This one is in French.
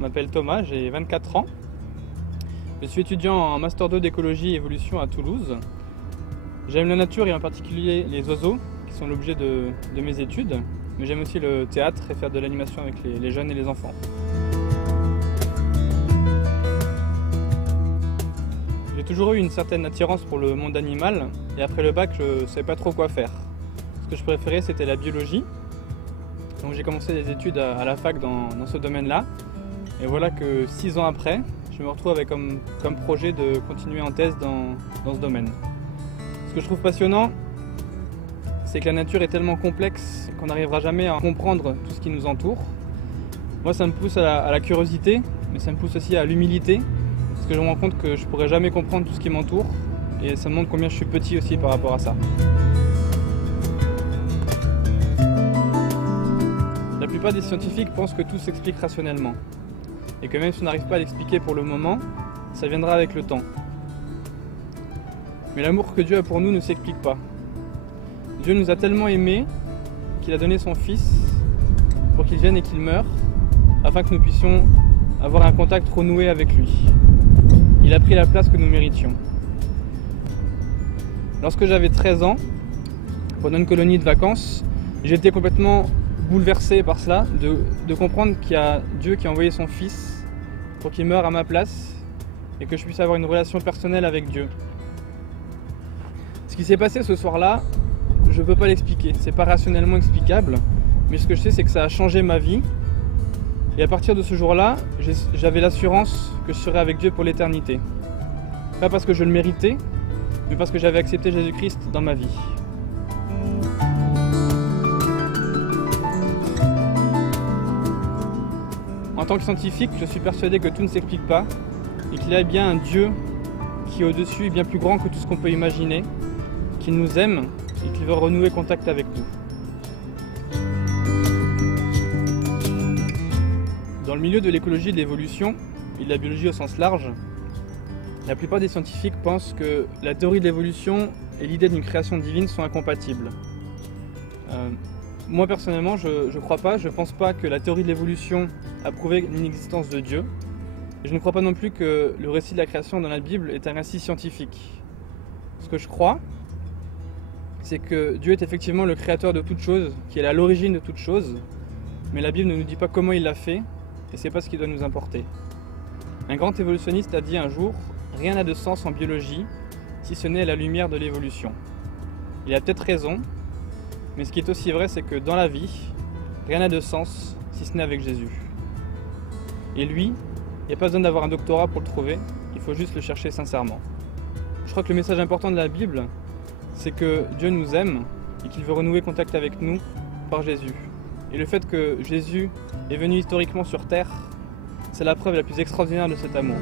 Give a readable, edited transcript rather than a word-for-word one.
Je m'appelle Thomas, j'ai 24 ans. Je suis étudiant en Master 2 d'écologie et évolution à Toulouse. J'aime la nature et en particulier les oiseaux, qui sont l'objet de mes études. Mais j'aime aussi le théâtre et faire de l'animation avec les jeunes et les enfants. J'ai toujours eu une certaine attirance pour le monde animal et après le bac, je ne savais pas trop quoi faire. Ce que je préférais, c'était la biologie. Donc j'ai commencé des études à la fac dans ce domaine-là. Et voilà que 6 ans après, je me retrouve avec comme projet de continuer en thèse dans ce domaine. Ce que je trouve passionnant, c'est que la nature est tellement complexe qu'on n'arrivera jamais à comprendre tout ce qui nous entoure. Moi, ça me pousse à la curiosité, mais ça me pousse aussi à l'humilité, parce que je me rends compte que je ne pourrai jamais comprendre tout ce qui m'entoure, et ça me montre combien je suis petit aussi par rapport à ça. La plupart des scientifiques pensent que tout s'explique rationnellement, et que même si on n'arrive pas à l'expliquer pour le moment, ça viendra avec le temps. Mais l'amour que Dieu a pour nous ne s'explique pas. Dieu nous a tellement aimés qu'il a donné son Fils pour qu'il vienne et qu'il meure, afin que nous puissions avoir un contact renoué avec lui. Il a pris la place que nous méritions. Lorsque j'avais 13 ans, pendant une colonie de vacances, j'étais complètement bouleversé par cela, de comprendre qu'il y a Dieu qui a envoyé son Fils pour qu'il meure à ma place et que je puisse avoir une relation personnelle avec Dieu. Ce qui s'est passé ce soir-là, je ne peux pas l'expliquer, c'est pas rationnellement explicable, mais ce que je sais, c'est que ça a changé ma vie. Et à partir de ce jour-là, j'avais l'assurance que je serais avec Dieu pour l'éternité. Pas parce que je le méritais, mais parce que j'avais accepté Jésus-Christ dans ma vie. En tant que scientifique, je suis persuadé que tout ne s'explique pas et qu'il y a bien un Dieu qui est au-dessus et bien plus grand que tout ce qu'on peut imaginer, qui nous aime et qui veut renouer contact avec nous. Dans le milieu de l'écologie et de l'évolution, et de la biologie au sens large, la plupart des scientifiques pensent que la théorie de l'évolution et l'idée d'une création divine sont incompatibles. Moi personnellement, je ne crois pas, je ne pense pas que la théorie de l'évolution a prouvé l'inexistence de Dieu. Et je ne crois pas non plus que le récit de la création dans la Bible est un récit scientifique. Ce que je crois, c'est que Dieu est effectivement le créateur de toutes choses, qui est à l'origine de toutes choses, mais la Bible ne nous dit pas comment il l'a fait, et c'est pas ce qui doit nous importer. Un grand évolutionniste a dit un jour « Rien n'a de sens en biologie, si ce n'est à la lumière de l'évolution ». Il a peut-être raison, mais ce qui est aussi vrai, c'est que dans la vie, rien n'a de sens, si ce n'est avec Jésus. Et lui, il n'y a pas besoin d'avoir un doctorat pour le trouver, il faut juste le chercher sincèrement. Je crois que le message important de la Bible, c'est que Dieu nous aime et qu'il veut renouer contact avec nous par Jésus. Et le fait que Jésus est venu historiquement sur terre, c'est la preuve la plus extraordinaire de cet amour.